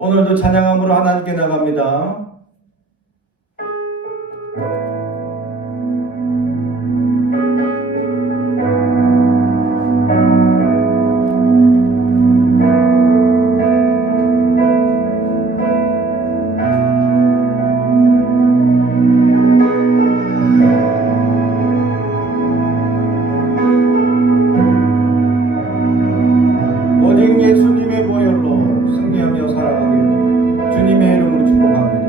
오늘도 찬양함으로 하나님께 나갑니다. 오직 예수님의 보혈로 승리하며 살아가길 주님의 이름으로 축복합니다.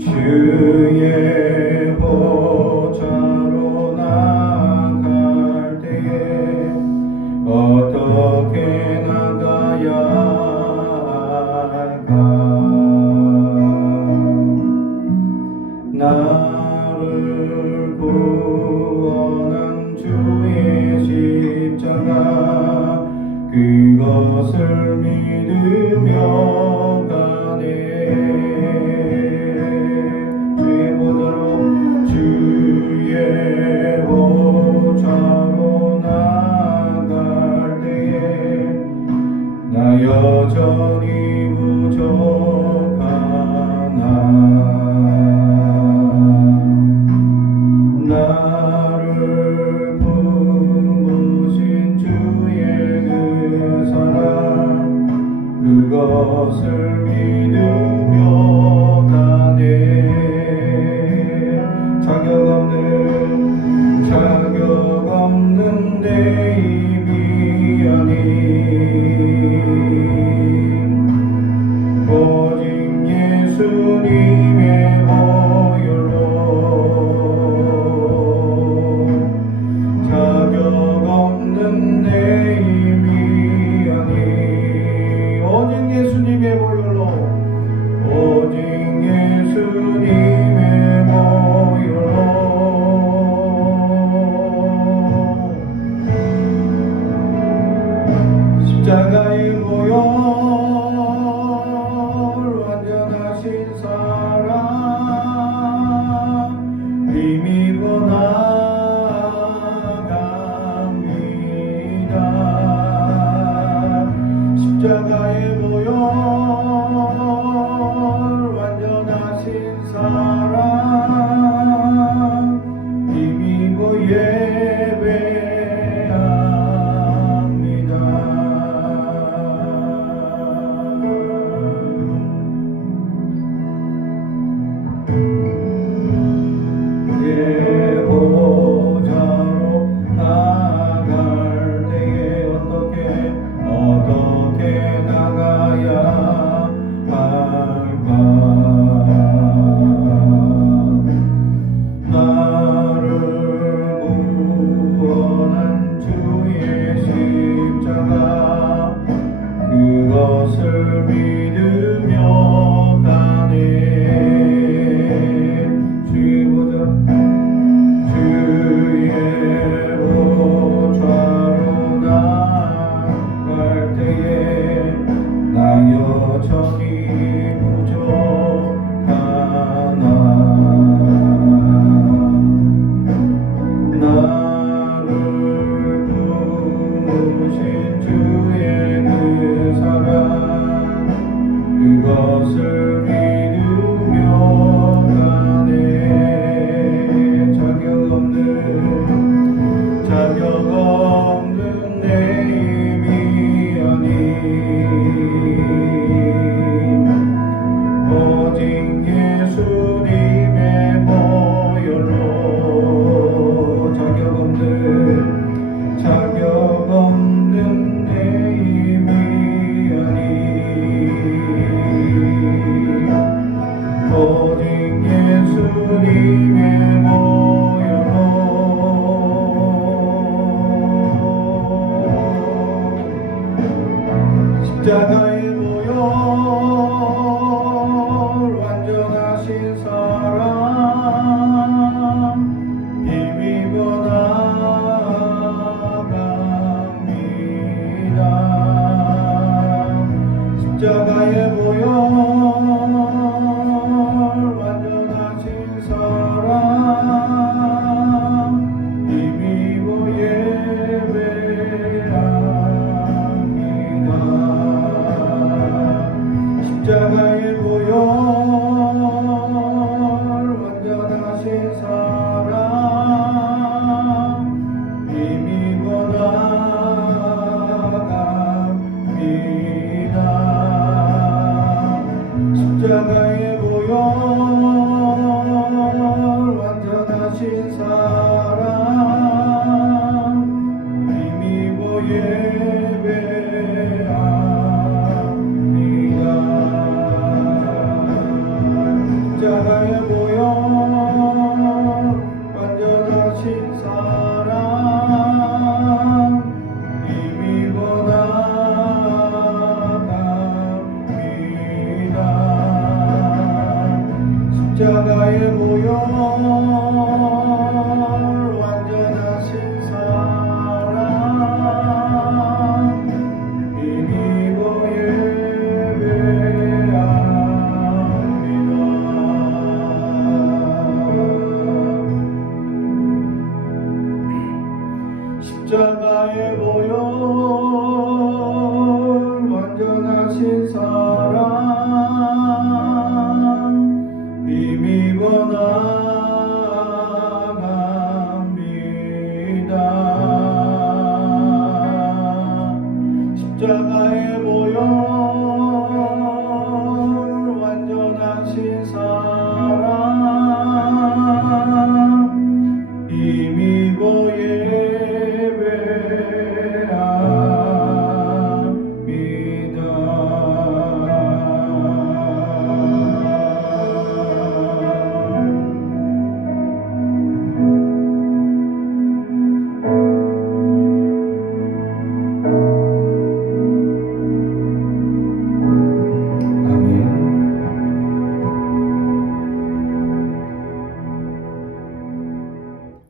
주의 보좌로 나갈 때에 어떻게 나가야 할까? 나를 구원한 주의 십자가 그것을 믿으며 가네. 주의 보좌로 나갈 때에 나 여전히 부족하나. 나를 품으신 주의 그 사랑 그것을 믿으며 가네. 자격 없는 내 입이 아닌 오직 예수님의 보혈로 자격 없는 내 힘이 아니 오직 예수님의 보혈로 오직 예수님의 보혈로 십자가의 보혈 완전하신 사랑 힘입어 나갑니다. 십자가의 보혈 완전하신 사랑 힘입어 보좌로 나갈 때에 어떻게 나가야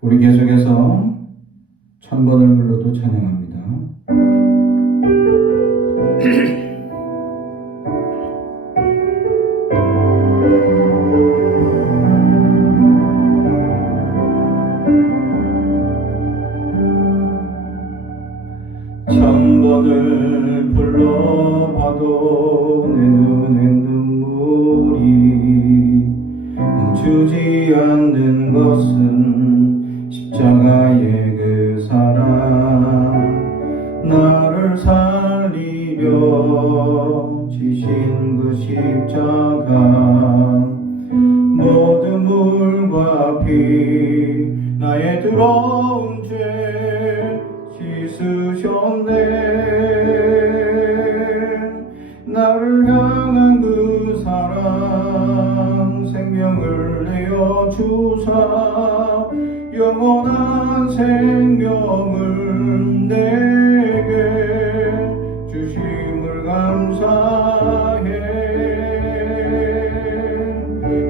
우리 계속해서 1000번을 불러도 찬양합니다. 천번을 불러봐도 내 눈엔 눈물이 멈추지 않는 것은 십자가의 그 사랑, 나를 살리려 지신 그 십자가, 모든 물과 피 나의 더러운 죄 씻으셨네. 나를 향한 그 사랑, 생명을 내어 주사 영원한 생명을 내게 주심을 감사해.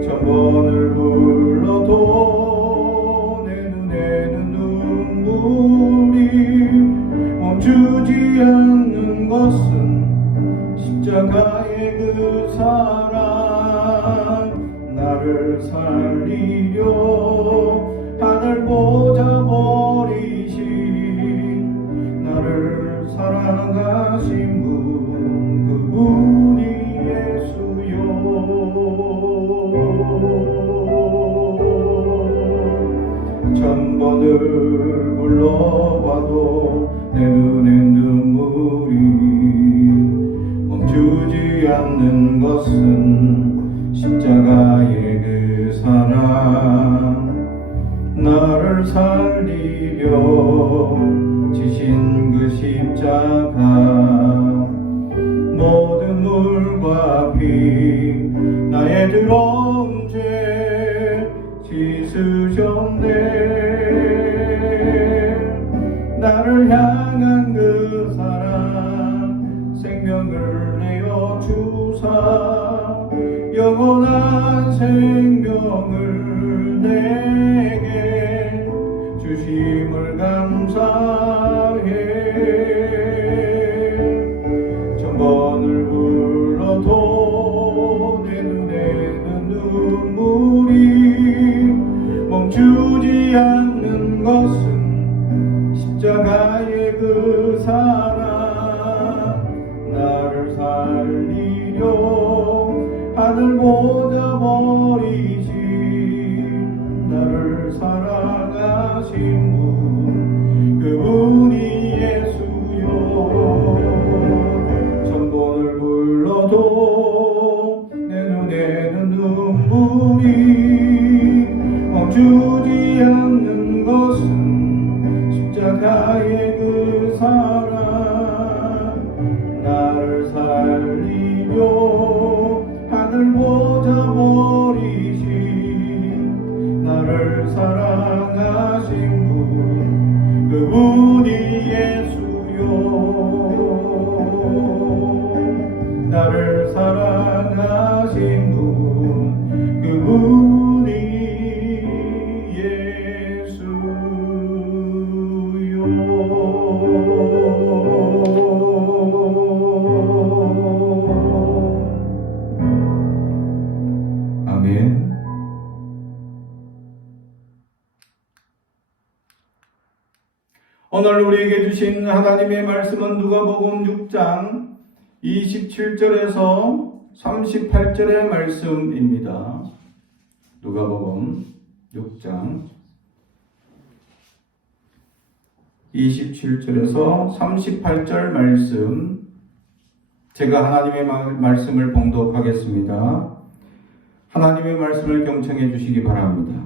천번을 불러도 내 눈에는 눈물이 멈추지 않는 것은 십자가의 그 사랑, 나를 살리려 하늘 보좌 버리신 나를 사랑하신 분, 그분이 예수요. 천번을 불러봐도 내 눈엔 눈물이 멈추지 않는 것은 십자가의 그 사랑, 나를 살리려 지신 그 십자가, 모든 물과 피 나의 더러운 죄 씻으셨네. 나를 향한 그 사랑, 생명을 내어 주사 영원한 생명을 내게 주심을 감사해. 천번을 불러도 내 눈에는 눈물이 멈추지 않는 것은 십자가의 그 사랑, 나를 살리려 하늘 보좌 버리신 나를 사랑하신 분, 그분이 예수요. 천번을 불러도 내 눈에는 눈물이 멈추지 않는 것은 십자가의 그 사랑, 나를 살리려 하늘 보좌 버리신 나를 사랑하신 분, 그분이 예수요. 나를 사랑하신 분, 그분이 아멘. 오늘 우리에게 주신 하나님의 말씀은 누가복음 6장 27절에서 38절의 말씀입니다. 누가복음 6장 27절에서 38절 말씀, 제가 하나님의 말씀을 봉독하겠습니다. 하나님의 말씀을 경청해 주시기 바랍니다.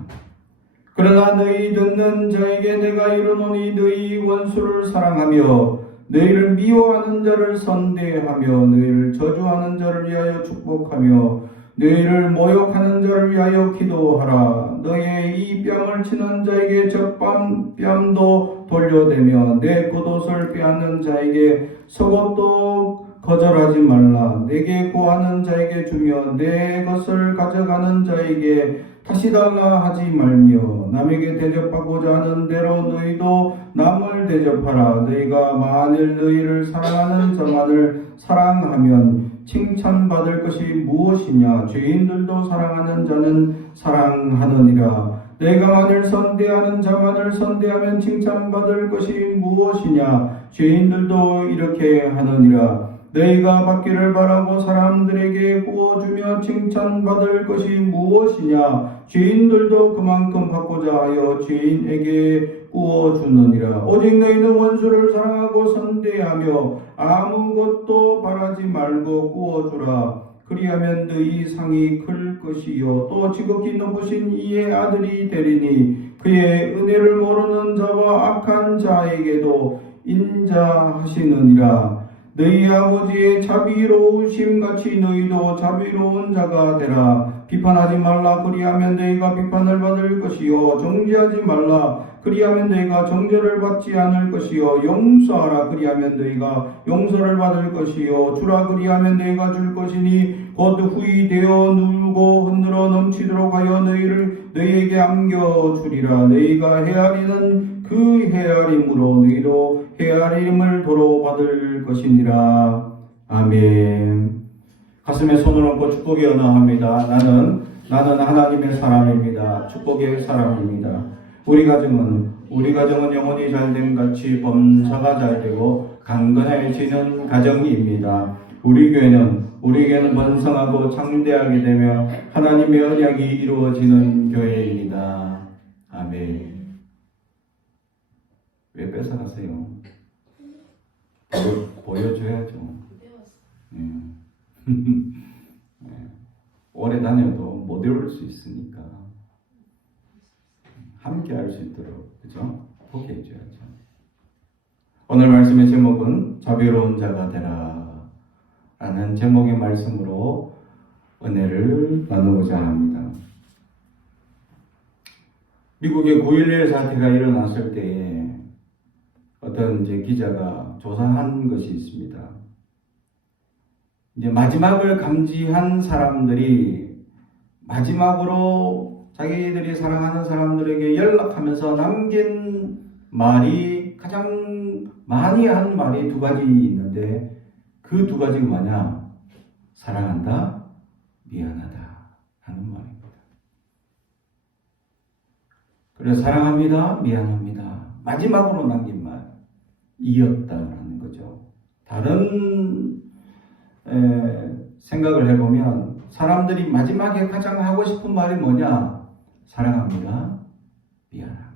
그러나 너희 듣는 자에게 내가 이르노니 너희 원수를 사랑하며 너희를 미워하는 자를 선대하며 너희를 저주하는 자를 위하여 축복하며 너희를 모욕하는 자를 위하여 기도하라. 너희의 이 뺨을 치는 자에게 젖뺨도 돌려대며 내 겉옷을 빼앗는 자에게 속옷도 거절하지 말라. 내게 구하는 자에게 주며 내 것을 가져가는 자에게 다시 달라 하지 말며 남에게 대접하고자 하는 대로 너희도 남을 대접하라. 너희가 만일 너희를 사랑하는 자만을 사랑하면 칭찬받을 것이 무엇이냐? 죄인들도 사랑하는 자는 사랑하느니라. 너희가 만일 선대하는 자만을 선대하면 칭찬받을 것이 무엇이냐? 죄인들도 이렇게 하느니라. 너희가 받기를 바라고 사람들에게 구워주며 칭찬받을 것이 무엇이냐? 죄인들도 그만큼 받고자 하여 죄인에게 구워주느니라. 오직 너희는 원수를 사랑하고 선대하며 아무것도 바라지 말고 구워주라. 그리하면 너희 상이 클 것이요 또 지극히 높으신 이의 아들이 되리니 그의 은혜를 모르는 자와 악한 자에게도 인자하시느니라. 너희 아버지의 자비로우심 같이 너희도 자비로운 자가 되라. 비판하지 말라. 그리하면 너희가 비판을 받을 것이요 정죄하지 말라. 그리하면 너희가 정죄를 받지 않을 것이요 용서하라. 그리하면 너희가 용서를 받을 것이요 주라. 그리하면 너희가 줄 것이니 곧 후히 되어 누르고 흔들어 넘치도록 하여 너희에게 안겨주리라. 너희가 헤아리는 그 헤아림으로 너희도 헤아림을 도로 받을 것이니라. 아멘. 가슴에 손을 얹고 축복의 언어합니다. 나는 하나님의 사람입니다. 축복의 사람입니다. 우리 가정은 영혼이 잘됨 같이 범사가 잘되고 강건해지는 가정입니다. 우리 교회는 번성하고 창대하게 되며 하나님의 언약이 이루어지는 교회입니다. 아멘. 왜 뺏어가세요? 보여줘야죠. 오래 다녀도 못 외울 수 있으니까 함께 할 수 있도록 그죠? 포기해줘야죠. 오늘 말씀의 제목은 자비로운 자가 되라 라는 제목의 말씀으로 은혜를 나누고자 합니다. 미국의 9.11 사태가 일어났을 때에 어떤 기자가 조사한 것이 있습니다. 마지막을 감지한 사람들이 마지막으로 자기들이 사랑하는 사람들에게 연락하면서 남긴 말이 가장 많이 한 말이 두 가지 있는데 그 두 가지가 뭐냐? 사랑한다, 미안하다 하는 말입니다. 그래서 사랑합니다, 미안합니다. 마지막으로 남긴 말이었다라는 거죠. 다른 생각을 해보면 사람들이 마지막에 가장 하고 싶은 말이 뭐냐? 사랑합니다, 미안합니다.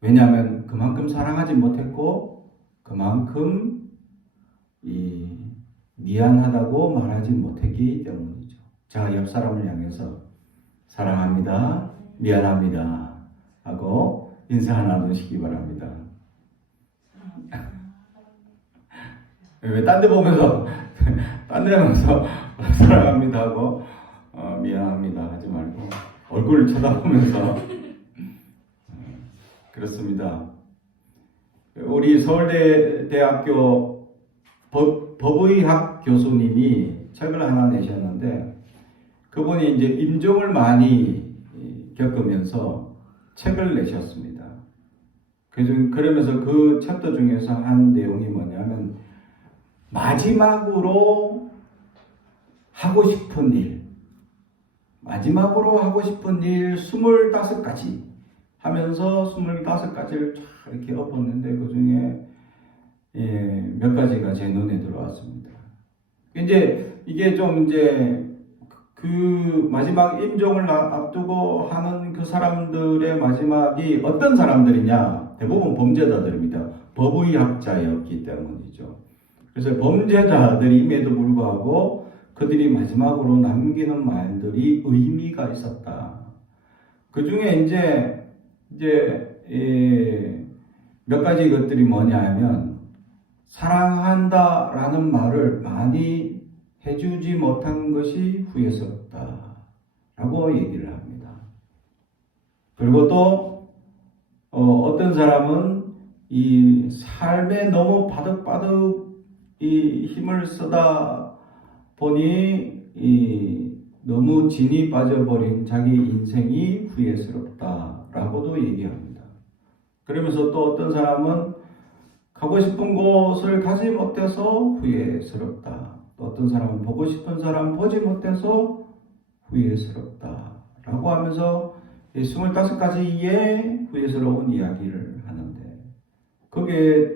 왜냐하면 그만큼 사랑하지 못했고 그만큼 미안하다고 말하지 못했기 때문이죠. 자, 옆 사람을 향해서 사랑합니다, 미안합니다 하고 인사 하나 나누시기 바랍니다. 왜 딴 데 보면서 딴 데 보면서 사랑합니다 하고 미안합니다 하지 말고 얼굴을 쳐다보면서 그렇습니다. 우리 서울대 대학교 법의학 교수님이 책을 하나 내셨는데 그분이 임종을 많이 겪으면서 책을 내셨습니다. 그러면서 그 챕터 중에서 한 내용이 뭐냐면 마지막으로 하고 싶은 일 25가지 하면서 25가지를 쫙 이렇게 엎었는데 그 중에 몇 가지가 제 눈에 들어왔습니다. 이게 좀 그 마지막 임종을 앞두고 하는 그 사람들의 마지막이 어떤 사람들이냐? 대부분 범죄자들입니다. 법의학자였기 때문이죠. 그래서 범죄자들임에도 불구하고 그들이 마지막으로 남기는 말들이 의미가 있었다. 그 중에 몇 가지 것들이 뭐냐 하면 사랑한다라는 말을 많이 해주지 못한 것이 후회스럽다라고 얘기를 합니다. 그리고 또 어떤 사람은 이 삶에 너무 바득바득 이 힘을 쓰다 보니 너무 진이 빠져버린 자기 인생이 후회스럽다라고도 얘기합니다. 그러면서 또 어떤 사람은 가고 싶은 곳을 가지 못해서 후회스럽다. 또 어떤 사람은 보고 싶은 사람 보지 못해서 후회스럽다라고 하면서 25가지의 후회스러운 이야기를 하는데 거기에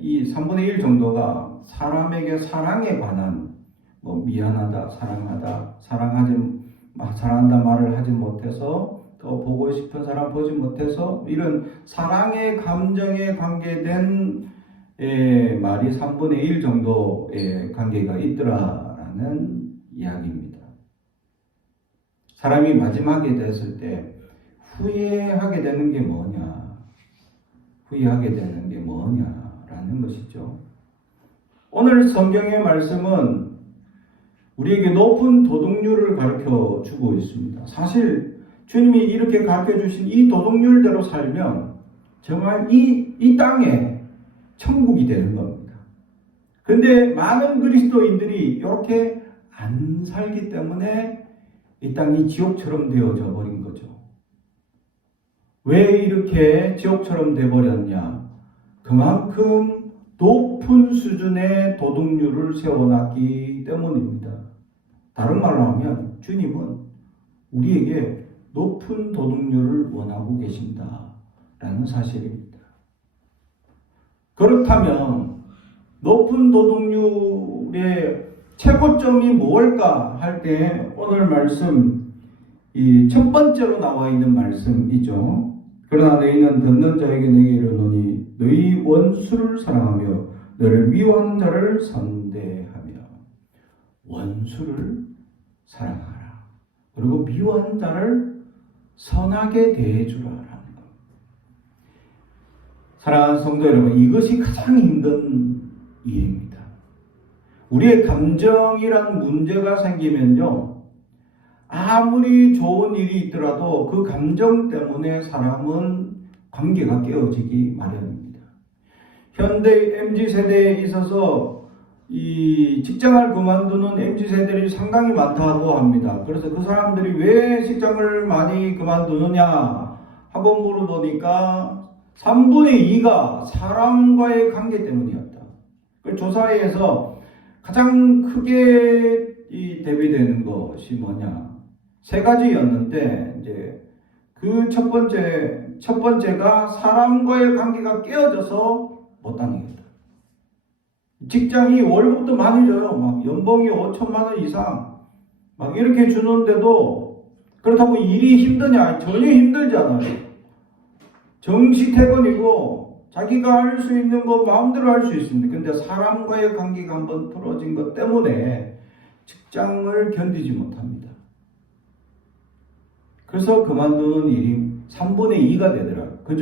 이 3분의 1 정도가 사람에게 사랑에 관한 뭐 미안하다, 사랑하다, 사랑한다 말을 하지 못해서 또 보고 싶은 사람 보지 못해서 이런 사랑의 감정에 관계된 말이 3분의 1 정도의 관계가 있더라라는 이야기입니다. 사람이 마지막에 됐을 때 후회하게 되는 게 뭐냐? 후회하게 되는 게 뭐냐라는 것이죠. 오늘 성경의 말씀은 우리에게 높은 도덕률을 가르쳐 주고 있습니다. 사실 주님이 이렇게 가르쳐 주신 이 도덕률대로 살면 정말 이 땅에 천국이 되는 겁니다. 그런데 많은 그리스도인들이 이렇게 안 살기 때문에 이 땅이 지옥처럼 되어져 버린 거죠. 왜 이렇게 지옥처럼 되어버렸냐? 그만큼 높은 수준의 도덕률을 세워놨기 때문입니다. 다른 말로 하면 주님은 우리에게 높은 도덕률을 원하고 계신다라는 사실입니다. 그렇다면 높은 도덕률의 최고점이 무엇일까 할 때 오늘 말씀 이 첫 번째로 나와 있는 말씀이죠. 그러나 너희는 듣는 자에게 내게 이르노니 너희 원수를 사랑하며 너를 미워하는 자를 선대하며. 원수를 사랑하라. 그리고 미워하는 자를 선하게 대해주라라는 것. 사랑하는 성도 여러분, 이것이 가장 힘든 일입니다. 우리의 감정이란 문제가 생기면요, 아무리 좋은 일이 있더라도 그 감정 때문에 사람은 관계가 깨어지기 마련입니다. 현대 MZ세대에 있어서 이 직장을 그만두는 MZ세대들이 상당히 많다고 합니다. 그래서 그 사람들이 왜 직장을 많이 그만두느냐 하고 물어보니까 3분의 2가 사람과의 관계 때문이었다. 그 조사에서 가장 크게 대비되는 것이 뭐냐? 3가지였는데, 이제 그 첫 번째가 사람과의 관계가 깨어져서 못 다니겠다. 직장이 월급도 많이 줘요. 막 연봉이 5천만 원 이상 막 이렇게 주는데도 그렇다고 일이 힘드냐? 전혀 힘들지 않아요. 정시 퇴근이고 자기가 할 수 있는 거 마음대로 할 수 있습니다. 근데 사람과의 관계가 한번 틀어진 것 때문에 직장을 견디지 못합니다. 그래서 그만두는 일이 3분의 2가 되더라고요. 그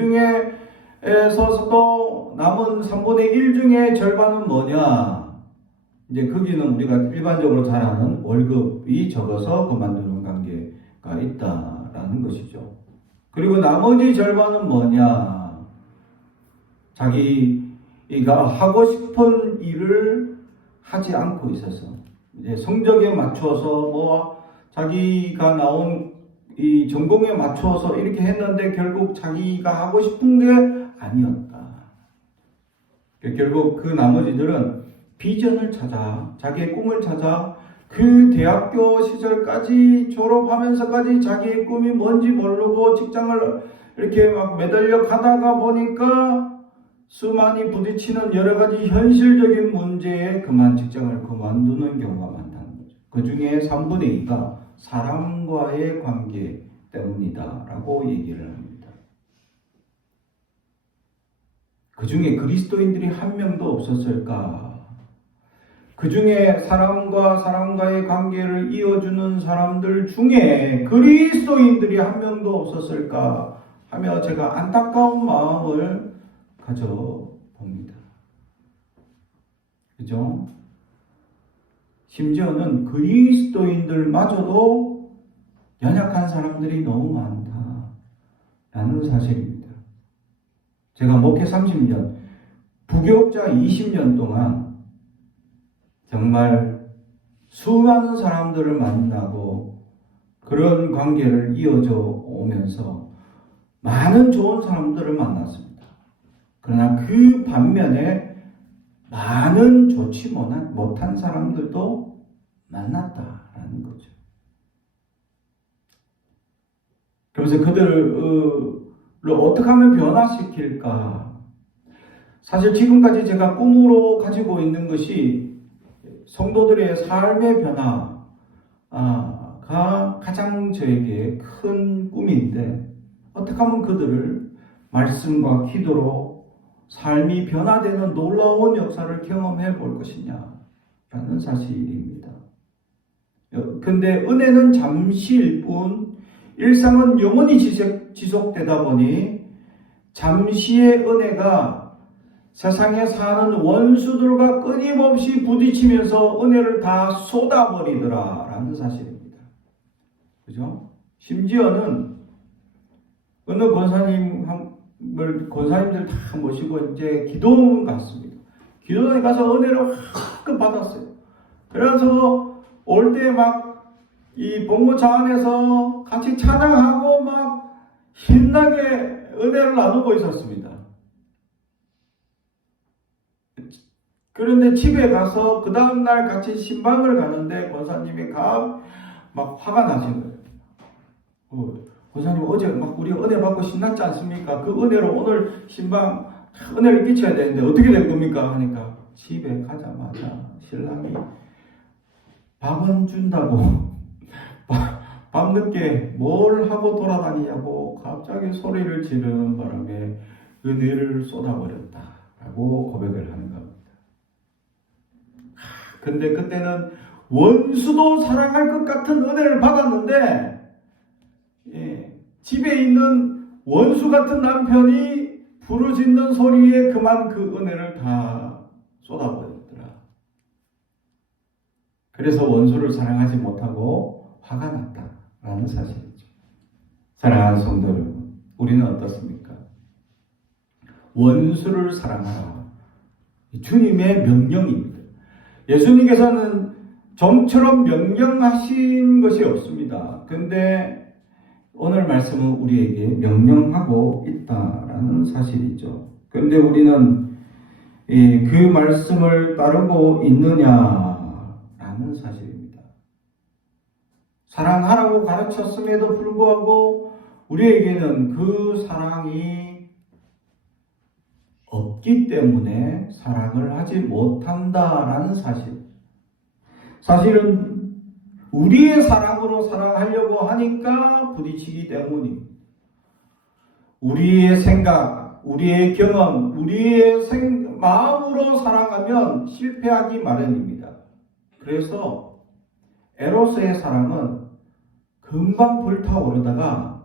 중에서도 남은 3분의 1 중에 절반은 뭐냐? 이제 거기는 우리가 일반적으로 잘 아는 월급이 적어서 그만두는 관계가 있다라는 것이죠. 그리고 나머지 절반은 뭐냐? 자기가 하고 싶은 일을 하지 않고 있어서 이제 성적에 맞춰서 뭐 자기가 나온 이 전공에 맞춰서 이렇게 했는데 결국 자기가 하고 싶은 게 아니었다. 결국 그 나머지들은 비전을 찾아, 자기의 꿈을 찾아 그 대학교 시절까지 졸업하면서까지 자기의 꿈이 뭔지 모르고 직장을 이렇게 막 매달려 가다가 보니까 수많이 부딪히는 여러 가지 현실적인 문제에 그만 직장을 그만두는 경우가 많다는 거죠. 그 중에 3분의 2가 사람과의 관계 때문이다라고 얘기를 합니다. 그 중에 그리스도인들이 한 명도 없었을까? 그 중에 사람과의 관계를 이어주는 사람들 중에 그리스도인들이 한 명도 없었을까 하며 제가 안타까운 마음을 가져봅니다. 그죠? 심지어는 그리스도인들마저도 연약한 사람들이 너무 많다라는 사실입니다. 제가 목회 30년, 부교육자 20년 동안 정말 수많은 사람들을 만나고 그런 관계를 이어져 오면서 많은 좋은 사람들을 만났습니다. 그러나 그 반면에 많은 좋지 못한 사람들도 만났다라는 거죠. 그래서 그들을 어떻게 하면 변화시킬까? 사실 지금까지 제가 꿈으로 가지고 있는 것이 성도들의 삶의 변화가 가장 저에게 큰 꿈인데, 어떻게 하면 그들을 말씀과 기도로 삶이 변화되는 놀라운 역사를 경험해 볼 것이냐라는 사실입니다. 근데 은혜는 잠시일 뿐 일상은 영원히 지속되다 보니 잠시의 은혜가 세상에 사는 원수들과 끊임없이 부딪히면서 은혜를 다 쏟아버리더라라는 사실입니다. 그죠? 심지어는 어느 권사님들 다 모시고 이제 기도원 갔습니다. 기도원에 가서 은혜를 확 받았어요. 그래서 올 때 막 이 본고차 안에서 같이 찬양하고 막 신나게 은혜를 나누고 있었습니다. 그런데 집에 가서 그 다음날 같이 신방을 가는데 권사님이 막 화가 나신 거예요. 권사님 어제 막 우리 은혜 받고 신났지 않습니까? 그 은혜로 오늘 신방 은혜를 끼쳐야 되는데 어떻게 된 겁니까? 하니까 집에 가자마자 신랑이 밥은 준다고 밤늦게 뭘 하고 돌아다니냐고 갑자기 소리를 지르는 바람에 은혜를 쏟아버렸다라고 고백을 하는 겁니다. 근데 그때는 원수도 사랑할 것 같은 은혜를 받았는데, 집에 있는 원수 같은 남편이 부르짖는 소리에 그만 그 은혜를 다 쏟아버렸더라. 그래서 원수를 사랑하지 못하고 화가 났다라는 사실이죠. 사랑하는 성도 여러분, 우리는 어떻습니까? 원수를 사랑하라. 주님의 명령입니다. 예수님께서는 좀처럼 명령하신 것이 없습니다. 그런데 오늘 말씀은 우리에게 명령하고 있다라는 사실이죠. 그런데 우리는 그 말씀을 따르고 있느냐라는 사실입니다. 사랑하라고 가르쳤음에도 불구하고 우리에게는 그 사랑이 없기 때문에 사랑을 하지 못한다라는 사실. 사실은 우리의 사랑으로 사랑하려고 하니까 부딪히기 때문입니다. 우리의 생각, 우리의 경험, 우리의 마음으로 사랑하면 실패하기 마련입니다. 그래서 에로스의 사랑은 금방 불타오르다가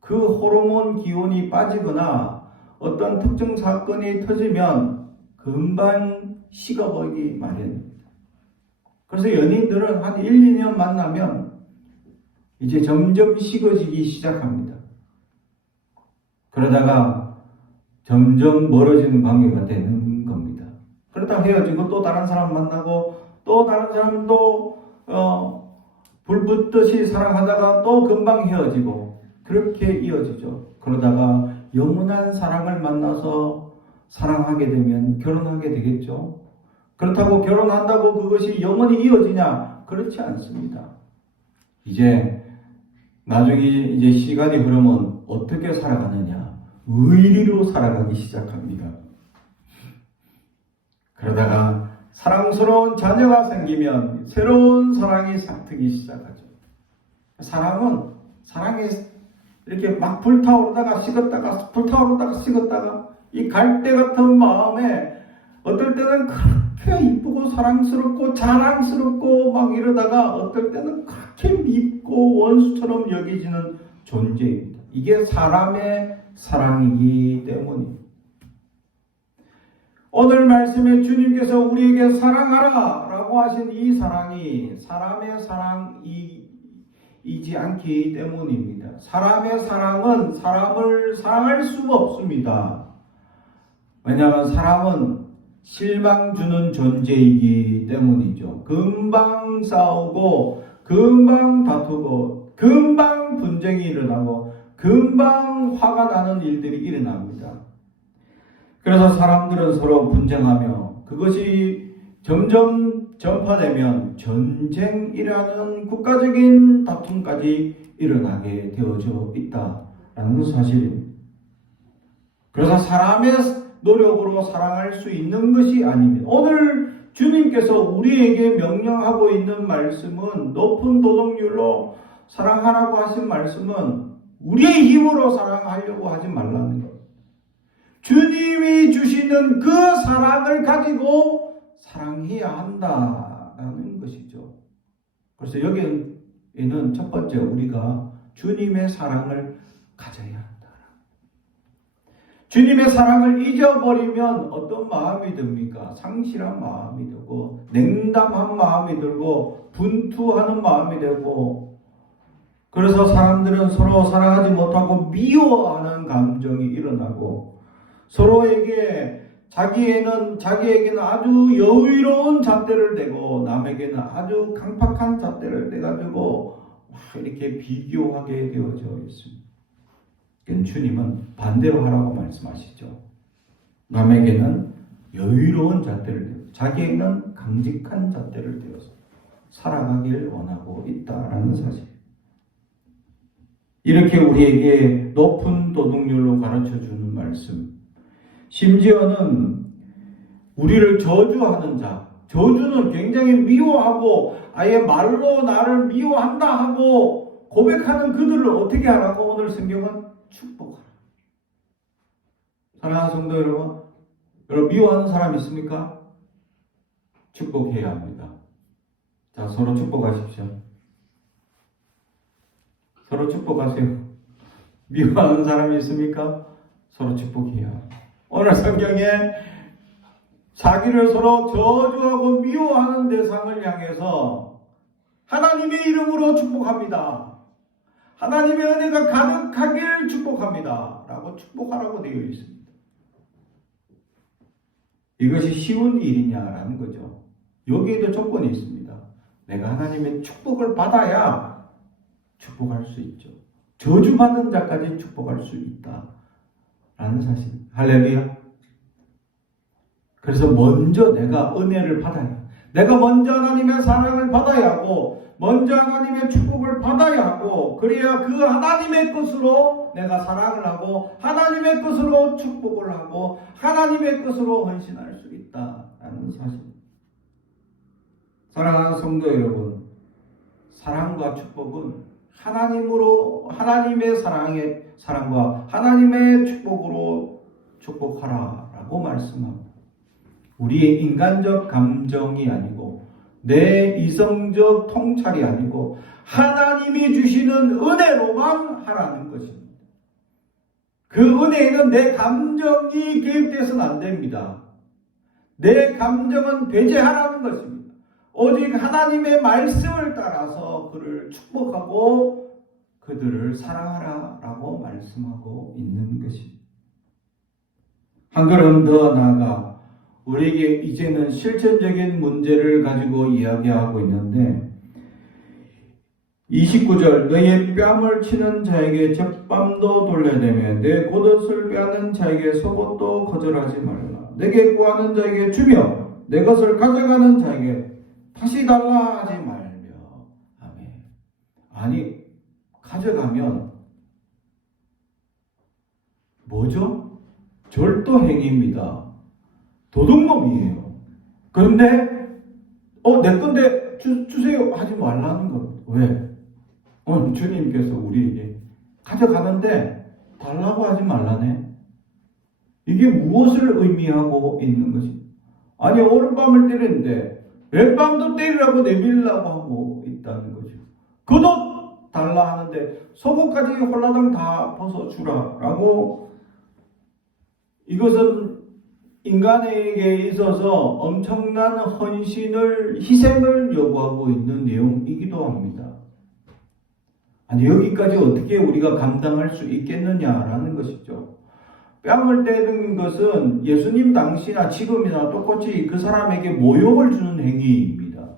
그 호르몬 기운이 빠지거나 어떤 특정 사건이 터지면 금방 식어버리기 마련입니다. 그래서 연인들은 한 1, 2년 만나면 이제 점점 식어지기 시작합니다. 그러다가 점점 멀어지는 관계가 되는 겁니다. 그러다 헤어지고 또 다른 사람 만나고 또 다른 사람도 불 붙듯이 사랑하다가 또 금방 헤어지고 그렇게 이어지죠. 그러다가 영원한 사랑을 만나서 사랑하게 되면 결혼하게 되겠죠. 그렇다고 결혼한다고 그것이 영원히 이어지냐? 그렇지 않습니다. 이제 나중에 이제 시간이 흐르면 어떻게 살아가느냐? 의리로 살아가기 시작합니다. 그러다가 사랑스러운 자녀가 생기면 새로운 사랑이 싹트기 시작하죠. 사랑이 이렇게 막 불타오르다가 식었다가 불타오르다가 식었다가 이 갈대 같은 마음에 어떨 때는 그렇게 이쁘고 사랑스럽고 자랑스럽고 막 이러다가 어떨 때는 그렇게 밉고 원수처럼 여기지는 존재입니다. 이게 사람의 사랑이기 때문입니다. 오늘 말씀에 주님께서 우리에게 사랑하라 라고 하신 이 사랑이 사람의 사랑이지 않기 때문입니다. 사람의 사랑은 사람을 사랑할 수가 없습니다. 왜냐하면 사람은 실망 주는 존재이기 때문이죠. 금방 싸우고 금방 다투고 금방 분쟁이 일어나고 금방 화가 나는 일들이 일어납니다. 그래서 사람들은 서로 분쟁하며 그것이 점점 전파되면 전쟁이라는 국가적인 다툼까지 일어나게 되어져 있다라는 사실입니다. 그래서 사람의 노력으로 사랑할 수 있는 것이 아닙니다. 오늘 주님께서 우리에게 명령하고 있는 말씀은 높은 도덕률로 사랑하라고 하신 말씀은 우리의 힘으로 사랑하려고 하지 말라는 것. 주님이 주시는 그 사랑을 가지고 사랑해야 한다라는 것이죠. 그래서 여기에는 첫 번째 우리가 주님의 사랑을 가져야 한다. 주님의 사랑을 잊어버리면 어떤 마음이 듭니까? 상실한 마음이 들고 냉담한 마음이 들고 분투하는 마음이 되고 그래서 사람들은 서로 사랑하지 못하고 미워하는 감정이 일어나고 서로에게 자기에게는 아주 여유로운 잣대를 대고 남에게는 아주 강팍한 잣대를 대가지고 막 이렇게 비교하게 되어져 있습니다. 주님은 반대로 하라고 말씀하시죠. 남에게는 여유로운 잣대를 대고 자기에게는 강직한 잣대를 대어서 살아가길 원하고 있다라는 사실. 이렇게 우리에게 높은 도덕률로 가르쳐주는 말씀. 심지어는 우리를 저주하는 자, 저주는 굉장히 미워하고 아예 말로 나를 미워한다 하고 고백하는 그들을 어떻게 하라고 오늘 성경은 축복하라. 사랑하는 성도 여러분 미워하는 사람 있습니까? 축복해야 합니다. 자, 서로 축복하십시오. 서로 축복하세요. 미워하는 사람이 있습니까? 서로 축복해야 합니다. 오늘 성경에 자기를 서로 저주하고 미워하는 대상을 향해서 하나님의 이름으로 축복합니다. 하나님의 은혜가 가득하길 축복합니다. 라고 축복하라고 되어 있습니다. 이것이 쉬운 일이냐라는 거죠. 여기에도 조건이 있습니다. 내가 하나님의 축복을 받아야 축복할 수 있죠. 저주받은 자까지 축복할 수 있다. 라는 사실. 할렐루야. 그래서 먼저 내가 은혜를 받아야, 내가 먼저 하나님의 사랑을 받아야 하고, 먼저 하나님의 축복을 받아야 하고, 그래야 그 하나님의 것으로 내가 사랑을 하고, 하나님의 것으로 축복을 하고, 하나님의 것으로 헌신할 수 있다라는 사실. 사랑하는 성도 여러분, 사랑과 축복은 하나님의 사랑과 하나님의 축복으로 축복하라라고 말씀합니다. 우리의 인간적 감정이 아니고 내 이성적 통찰이 아니고 하나님이 주시는 은혜로만 하라는 것입니다. 그 은혜에는 내 감정이 개입돼서는 안 됩니다. 내 감정은 배제하라는 것입니다. 오직 하나님의 말씀을 따라서 그를 축복하고 그들을 사랑하라라고 말씀하고 있는 것입니다. 한 걸음 더 나아가 우리에게 이제는 실천적인 문제를 가지고 이야기하고 있는데 29절 너의 뺨을 치는 자에게 젖밤도 돌려내며 내 겉옷을 빼앗는 자에게 속옷도 거절하지 말라. 내게 구하는 자에게 주며 내 것을 가져가는 자에게 다시 달라 하지 말며. 아멘. 아니 가져가면 뭐죠? 절도행위입니다. 도둑놈이에요. 그런데 내 건데 주세요 하지 말라는 것. 왜? 주님께서 우리에게 가져가는데 달라고 하지 말라네. 이게 무엇을 의미하고 있는 것입니까? 아니 오른밤을 때리는데 왼밤도 때리라고 내밀라고 하고 있다는 거죠. 겉옷 달라 하는데 속옷까지 홀라당 다 벗어주라라고. 이것은 인간에게 있어서 엄청난 헌신을, 희생을 요구하고 있는 내용이기도 합니다. 아니 여기까지 어떻게 우리가 감당할 수 있겠느냐라는 것이죠. 뺨을 때리는 것은 예수님 당시나 지금이나 똑같이 그 사람에게 모욕을 주는 행위입니다.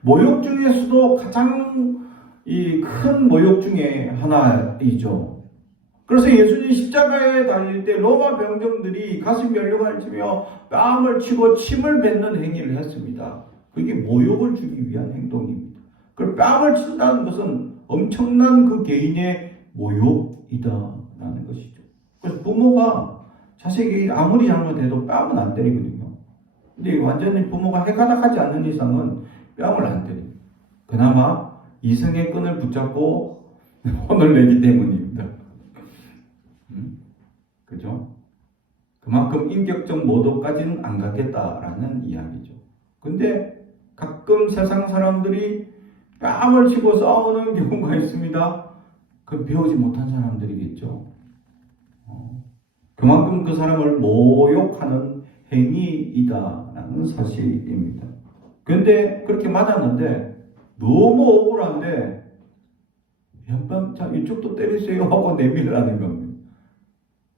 모욕 중에서도 가장 큰 모욕 중에 하나이죠. 그래서 예수님 십자가에 달릴 때 로마 병정들이 가슴 연료관을 치며 뺨을 치고 침을 뱉는 행위를 했습니다. 그게 모욕을 주기 위한 행동입니다. 그 뺨을 친다는 것은 엄청난 그 개인의 모욕이다라는 것이죠. 그래서 부모가 자식이 아무리 잘못해도 뺨은 안 때리거든요. 근데 완전히 부모가 해가닥하지 않는 이상은 뺨을 안 때립니다. 그나마 이성의 끈을 붙잡고 혼을 내기 때문입니다. 그죠? 그만큼 인격적 모독까지는 안 가겠다라는 이야기죠. 근데 가끔 세상 사람들이 뺨을 치고 싸우는 경우가 있습니다. 그럼 배우지 못한 사람들이겠죠. 그만큼 그 사람을 모욕하는 행위이다라는 사실입니다. 근데 그렇게 맞았는데 너무 억울한데 자 이쪽도 때리세요 하고 내밀라는 겁니다.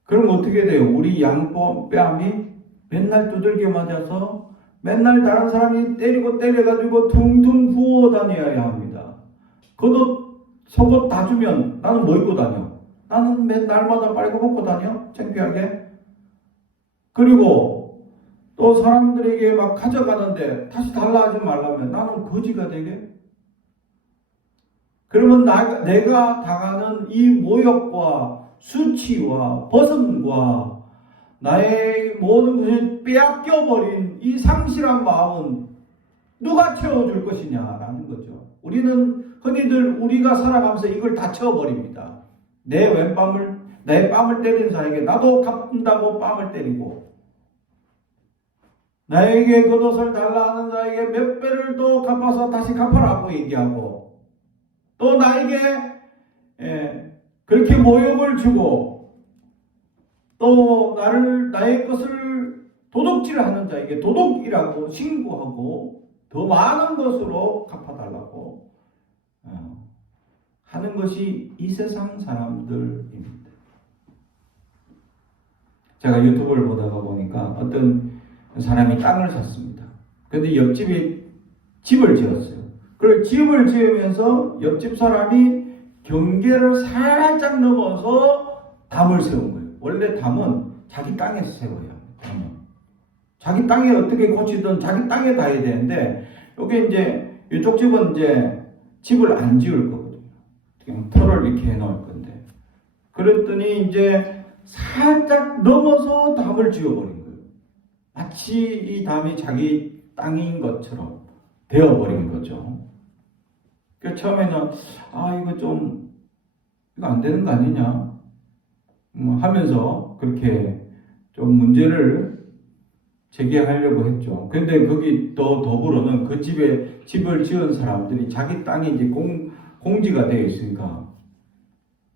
그럼 어떻게 돼요? 우리 양뺨이 맨날 두들겨 맞아서 맨날 다른 사람이 때리고 때려가지고 둥둥 부어 다녀야 합니다. 그것도 속옷 다 주면 나는 뭐 입고 다녀? 나는 맨날마다 빨고 벗고 다녀? 창피하게. 그리고 또 사람들에게 막 가져가는데 다시 달라 하지 말라면 나는 거지가 되게? 그러면 내가 당하는 이 모욕과 수치와 벗음과 나의 모든 것을 빼앗겨버린 이 상실한 마음은 누가 채워줄 것이냐라는 거죠. 우리는 흔히들 우리가 살아가면서 이걸 다 채워버립니다. 내 뺨을 때리는 사람에게 나도 갚는다고 뺨을 때리고, 나에게 겉옷을 달라 하는 자에게 몇 배를 더 갚아서 다시 갚아라고 얘기하고, 또 나에게 그렇게 모욕을 주고, 또 나의 것을 도둑질하는 자에게 도둑이라고 신고하고 더 많은 것으로 갚아달라고 하는 것이 이 세상 사람들입니다. 제가 유튜브를 보다가 보니까 어떤 사람이 땅을 샀습니다. 근데 옆집에 집을 지었어요. 그리고 집을 지으면서 옆집 사람이 경계를 살짝 넘어서 담을 세운 거예요. 원래 담은 자기 땅에서 세워야 합니다. 담은. 자기 땅에 어떻게 고치든 자기 땅에 다 해야 되는데, 여기 이제 이쪽 집은 이제 집을 안 지을 거거든요. 그냥 터를 이렇게 해놓을 건데, 그랬더니 이제 살짝 넘어서 담을 지어버린 거예요. 마치 이 담이 자기 땅인 것처럼 되어버린 거죠. 그래서 처음에는 이거 안 되는 거 아니냐 하면서 그렇게 좀 문제를 제기하려고 했죠. 근데 거기 또 더불어는 그 집을 지은 사람들이 자기 땅이 이제 공지가 되어 있으니까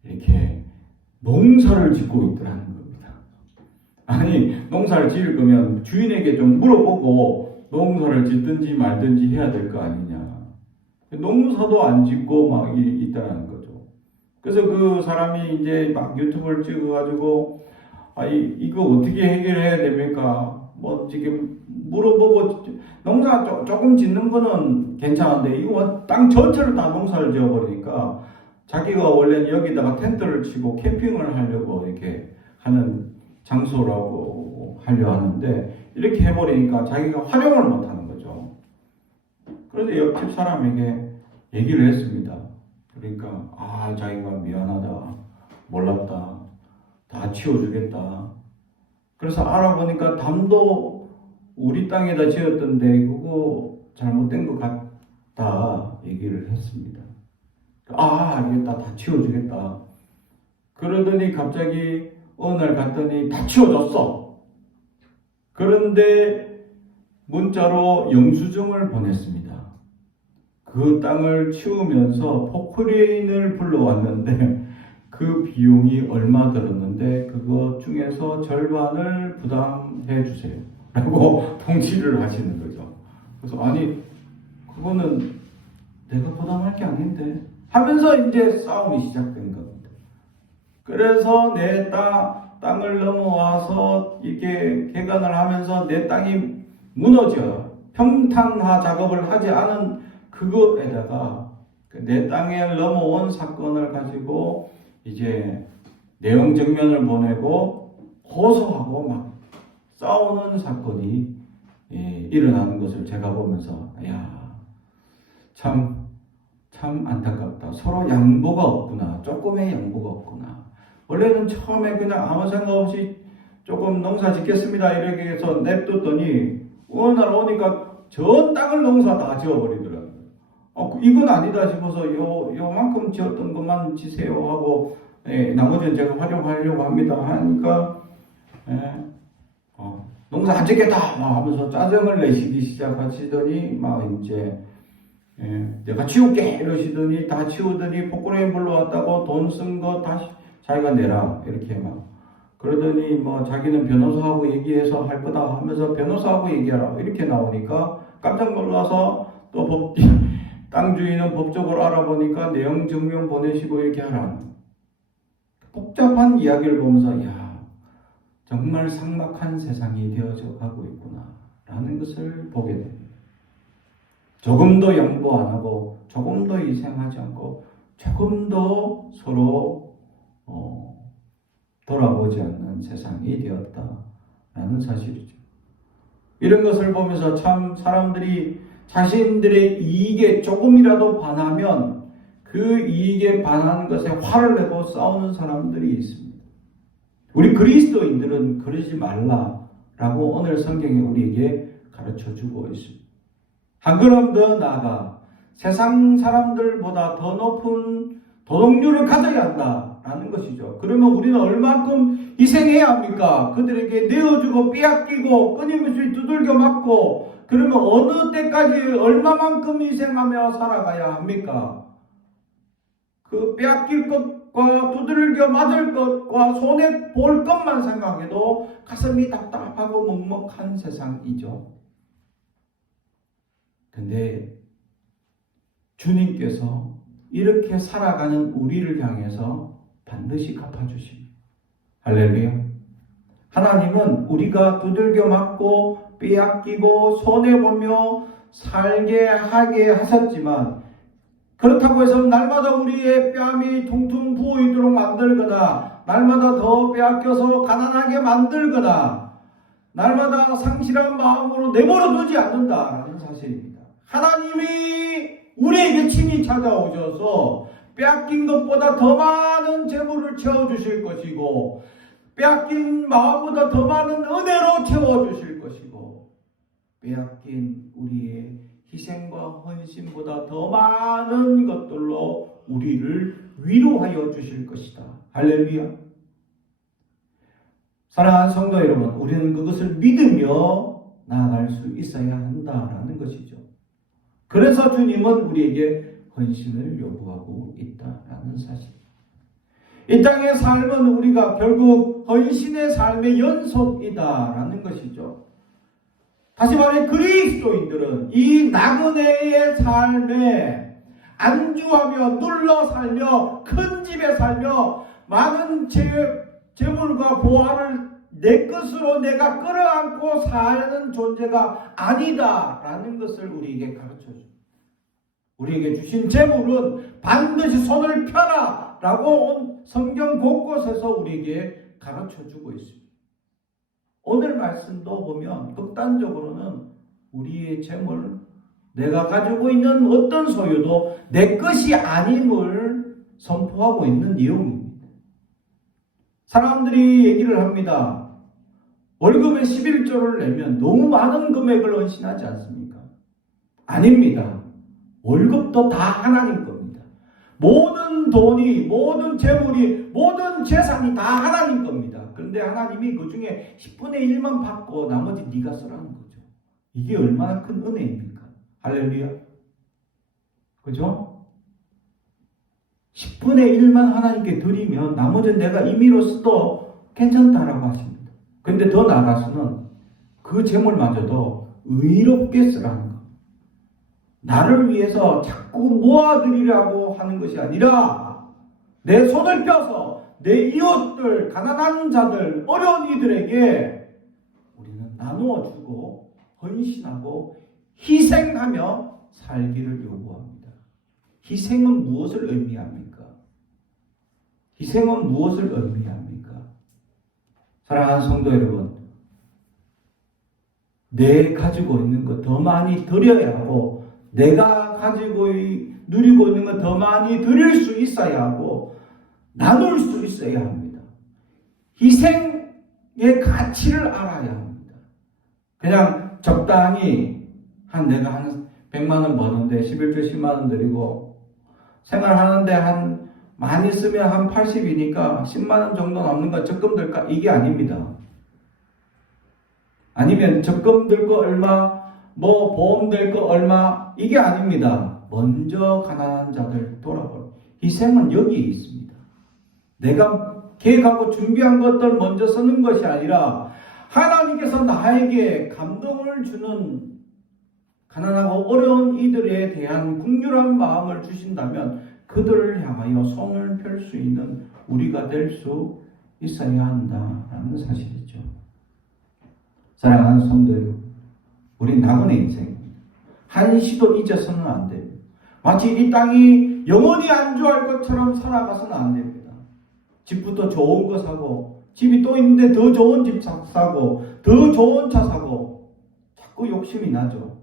이렇게 농사를 짓고 있더라는 겁니다. 아니, 농사를 지을 거면 주인에게 좀 물어보고 농사를 짓든지 말든지 해야 될 거 아니냐. 농사도 안 짓고 막 있다는 거죠. 그래서 그 사람이 이제 막 유튜브를 찍어가지고 이거 어떻게 해결해야 됩니까? 뭐 지금 물어보고 농사 조금 짓는 거는 괜찮은데 이거 땅 전체를 다 농사를 지어버리니까 자기가 원래 여기다가 텐트를 치고 캠핑을 하려고 이렇게 하는 장소라고 하려 하는데 이렇게 해버리니까 자기가 활용을 못하는 거죠. 그래서 옆집 사람에게 얘기를 했습니다. 그러니까 자기가 미안하다, 몰랐다, 다 치워주겠다. 그래서 알아보니까 담도 우리 땅에다 지었던데 그거 잘못된 것 같다 얘기를 했습니다. 알겠다, 다 치워주겠다. 그러더니 갑자기 어느 날 갔더니 다 치워줬어. 그런데 문자로 영수증을 보냈습니다. 그 땅을 치우면서 포크레인을 불러왔는데 그 비용이 얼마 들었는데 그거 중에서 절반을 부담해 주세요 라고 통지를 하시는 거죠. 그래서 그거는 내가 부담할 게 아닌데 하면서 이제 싸움이 시작된 겁니다. 그래서 내 땅 땅을 넘어와서 이렇게 개간을 하면서 내 땅이 무너져 평탄화 작업을 하지 않은 그거에다가 내 땅에 넘어온 사건을 가지고 이제 내용 증명을 보내고 고소하고 막 싸우는 사건이 일어나는 것을 제가 보면서 참 안타깝다. 서로 양보가 없구나. 조금의 양보가 없구나. 원래는 처음에 그냥 아무 생각 없이 조금 농사 짓겠습니다 이렇게 해서 냅뒀더니 어느 날 오니까 전 땅을 농사 다 지어버리더라고요. 이건 아니다 싶어서 요만큼 지었던 것만 지세요 하고 나머지는 제가 활용하려고 합니다 하니까 농사 안 짓겠다 막 하면서 짜증을 내시기 시작하시더니 막 이제 내가 치울게 이러시더니 다 치우더니 복구레인 불러왔다고 돈 쓴 거 다시 자기가 내라 이렇게 막 그러더니 뭐 자기는 변호사하고 얘기해서 할 거다 하면서 변호사하고 얘기하라 이렇게 나오니까 깜짝 놀라서 또 땅 주인은 법적으로 알아보니까 내용 증명 보내시고 이렇게 하라. 복잡한 이야기를 보면서 정말 삭막한 세상이 되어져 가고 있구나 라는 것을 보게 됩니다. 조금도 양보 안 하고 조금도 희생하지 않고 조금도 서로 돌아보지 않는 세상이 되었다라는 사실이죠. 이런 것을 보면서 참 사람들이 자신들의 이익에 조금이라도 반하면 그 이익에 반하는 것에 화를 내고 싸우는 사람들이 있습니다. 우리 그리스도인들은 그러지 말라라고 오늘 성경이 우리에게 가르쳐주고 있습니다. 한 걸음 더 나아가 세상 사람들보다 더 높은 도덕률을 가져야 한다라는 것이죠. 그러면 우리는 얼마큼 희생해야 합니까? 그들에게 내어주고 빼앗기고 끊임없이 두들겨 맞고 그러면 어느 때까지 얼마만큼 희생하며 살아가야 합니까? 그 빼앗길 것과 두들겨 맞을 것과 손에 볼 것만 생각해도 가슴이 답답하고 먹먹한 세상이죠. 근데 주님께서 이렇게 살아가는 우리를 향해서 반드시 갚아주십니다. 할렐루야. 하나님은 우리가 두들겨 맞고 빼앗기고 손해보며 살게 하게 하셨지만 그렇다고 해서 날마다 우리의 뺨이 퉁퉁 부어있도록 만들거나 날마다 더 빼앗겨서 가난하게 만들거나 날마다 상실한 마음으로 내버려 두지 않는다라는 사실입니다. 하나님이 우리에게 친히 찾아오셔서 빼앗긴 것보다 더 많은 재물을 채워주실 것이고 빼앗긴 마음보다 더 많은 은혜로 채워주실 것이고 빼앗긴 우리의 희생과 헌신보다 더 많은 것들로 우리를 위로하여 주실 것이다. 할렐루야. 사랑하는 성도 여러분, 우리는 그것을 믿으며 나아갈 수 있어야 한다라는 것이죠. 그래서 주님은 우리에게 헌신을 요구하고 있다라는 사실. 이 땅의 삶은 우리가 결국 헌신의 삶의 연속이다라는 것이죠. 다시 말해 그리스도인들은 이 나그네의 삶에 안주하며 눌러 살며 큰 집에 살며 많은 재물과 보화를 내 것으로 내가 끌어안고 사는 존재가 아니다라는 것을 우리에게 가르쳐줍니다. 우리에게 주신 재물은 반드시 손을 펴라 라고 성경 곳곳에서 우리에게 가르쳐주고 있습니다. 오늘 말씀도 보면 극단적으로는 우리의 재물, 내가 가지고 있는 어떤 소유도 내 것이 아님을 선포하고 있는 내용입니다. 사람들이 얘기를 합니다. 월급의 11조를 내면 너무 많은 금액을 헌신하지 않습니까? 아닙니다. 월급도 다 하나님 겁니다. 모든 돈이, 모든 재물이, 모든 재산이 다 하나님 겁니다. 그런데 하나님이 그 중에 10분의 1만 받고 나머지 네가 쓰라는 거죠. 이게 얼마나 큰 은혜입니까? 할렐루야. 그죠? 10분의 1만 하나님께 드리면 나머지는 내가 임의로 써도 괜찮다라고 하십니다. 그런데 더 나아가서는 그 재물마저도 의롭게 쓰라는 것. 나를 위해서 자꾸 모아드리라고 하는 것이 아니라 내 손을 펴서 내 이웃들, 가난한 자들, 어려운 이들에게 우리는 나누어 주고 헌신하고 희생하며 살기를 요구합니다. 희생은 무엇을 의미합니까? 희생은 무엇을 의미합니까? 사랑하는 성도 여러분, 내 가지고 있는 것 더 많이 드려야 하고, 내가 가지고 누리고 있는 것 더 많이 드릴 수 있어야 하고, 나눌 수 있어야 합니다. 희생의 가치를 알아야 합니다. 그냥 적당히 내가 한 100만 원 버는데 11조 10만 원 드리고 생활하는데 많이 쓰면 한 80이니까 10만 원 정도 남는 거 적금 들까? 이게 아닙니다. 아니면 적금 들 거 얼마, 보험 될 거 얼마, 이게 아닙니다. 먼저 가난한 자들 돌아보라. 희생은 여기에 있습니다. 내가 계획하고 준비한 것들 먼저 쓰는 것이 아니라 하나님께서 나에게 감동을 주는 가난하고 어려운 이들에 대한 긍휼한 마음을 주신다면 그들을 향하여 손을 펼 수 있는 우리가 될 수 있어야 한다라는 사실이죠. 사랑하는 성도 여러분, 우리 낙원의 인생입니다. 한시도 잊어서는 안 됩니다. 마치 이 땅이 영원히 안주할 것처럼 살아가서는 안 됩니다. 집부터 좋은 거 사고, 집이 또 있는데 더 좋은 집 사고, 더 좋은 차 사고, 자꾸 욕심이 나죠.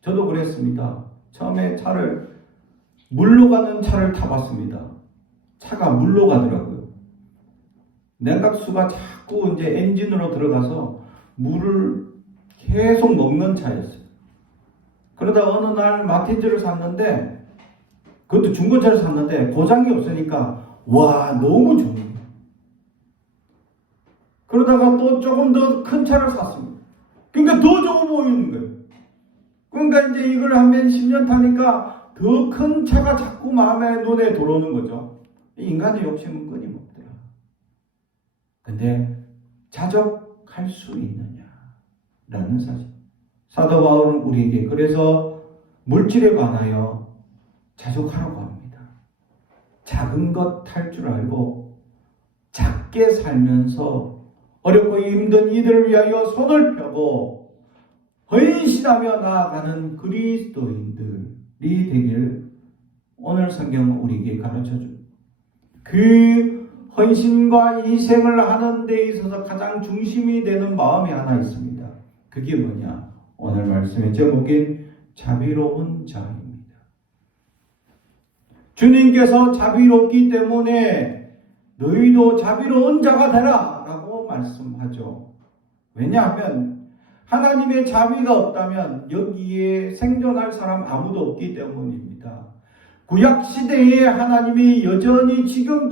저도 그랬습니다. 처음에 물로 가는 차를 타봤습니다. 차가 물로 가더라고요. 냉각수가 자꾸 이제 엔진으로 들어가서 물을 계속 먹는 차였어요. 그러다 어느 날 마틴즈를 샀는데, 그것도 중고차를 샀는데 고장이 없으니까 와, 너무 좋은 거예요. 그러다가 또 조금 더 큰 차를 샀습니다. 그러니까 더 좋아 보이는 거예요. 그러니까 이제 이걸 하면 10년 타니까 더 큰 차가 자꾸 눈에 들어오는 거죠. 인간의 욕심은 끊임없더라. 근데 자족할 수 있느냐라는 사실. 사도 바울은 우리에게 그래서 물질에 관하여 자족하라고 합니다. 작은 것 할 줄 알고 작게 살면서 어렵고 힘든 이들을 위하여 손을 펴고 헌신하며 나아가는 그리스도인들이 되길 오늘 성경은 우리에게 가르쳐줍니다. 그 헌신과 희생을 하는 데 있어서 가장 중심이 되는 마음이 하나 있습니다. 그게 뭐냐? 오늘 말씀의 제목인 자비로운 자입니다. 주님께서 자비롭기 때문에 너희도 자비로운 자가 되라 라고 말씀하죠. 왜냐하면 하나님의 자비가 없다면 여기에 생존할 사람 아무도 없기 때문입니다. 구약시대에 하나님이 여전히 지금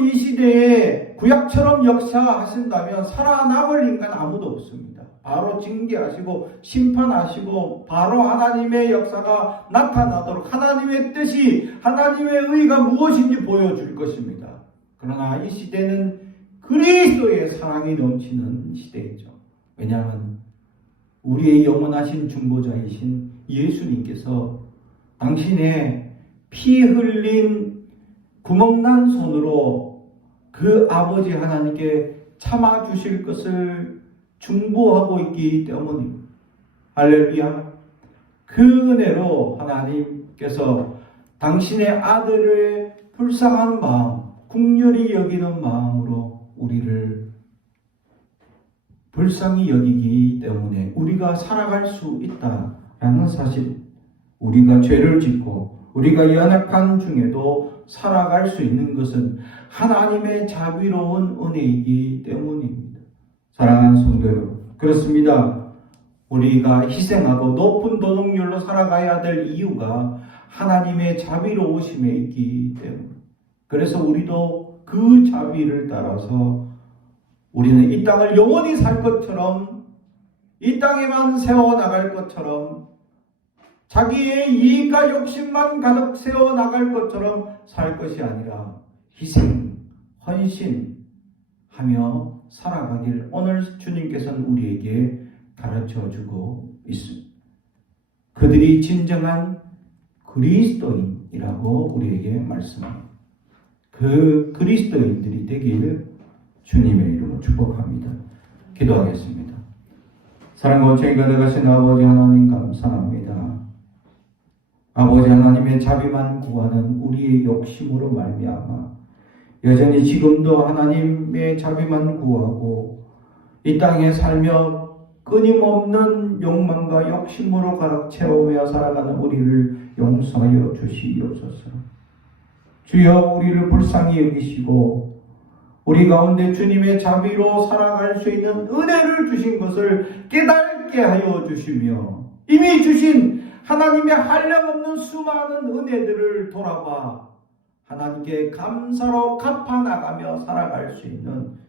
이 시대에 구약처럼 역사하신다면 살아남을 인간 아무도 없습니다. 바로 징계하시고 심판하시고 바로 하나님의 역사가 나타나도록 하나님의 뜻이, 하나님의 의가 무엇인지 보여줄 것입니다. 그러나 이 시대는 그리스도의 사랑이 넘치는 시대이죠. 왜냐하면 우리의 영원하신 중보자이신 예수님께서 당신의 피 흘린 구멍난 손으로 그 아버지 하나님께 참아주실 것을 중보하고 있기 때문입니다. 할렐루야. 그 은혜로 하나님께서 당신의 아들의 불쌍한 마음, 긍휼히 여기는 마음으로 우리를 불쌍히 여기기 때문에 우리가 살아갈 수 있다라는 사실, 우리가 죄를 짓고 우리가 연약한 중에도 살아갈 수 있는 것은 하나님의 자비로운 은혜이기 때문입니다. 사랑하는 성도 여러분, 그렇습니다. 우리가 희생하고 높은 도덕률로 살아가야 될 이유가 하나님의 자비로우심에 있기 때문입니다. 그래서 우리도 그 자비를 따라서 우리는 이 땅을 영원히 살 것처럼, 이 땅에만 세워나갈 것처럼, 자기의 이익과 욕심만 가득 세워나갈 것처럼 살 것이 아니라 희생, 헌신하며 살아가길 오늘 주님께서는 우리에게 가르쳐주고 있습니다. 그들이 진정한 그리스도인이라고 우리에게 말씀합니다. 그 그리스도인들이 되길 주님의 이름으로 축복합니다. 기도하겠습니다. 사랑과 죄가 되가신 아버지 하나님 감사합니다. 아버지 하나님의 자비만 구하는 우리의 욕심으로 말미암아 여전히 지금도 하나님의 자비만 구하고 이 땅에 살며 끊임없는 욕망과 욕심으로 가득 채우며 살아가는 우리를 용서하여 주시옵소서. 주여 우리를 불쌍히 여기시고 우리 가운데 주님의 자비로 살아갈 수 있는 은혜를 주신 것을 깨닫게 하여 주시며 이미 주신 하나님의 한량없는 수많은 은혜들을 돌아봐 하나님께 감사로 갚아나가며 살아갈 수 있는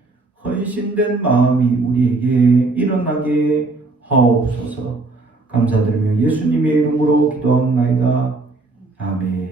헌신된 마음이 우리에게 일어나게 하옵소서. 감사드리며 예수님의 이름으로 기도합나이다. 아멘.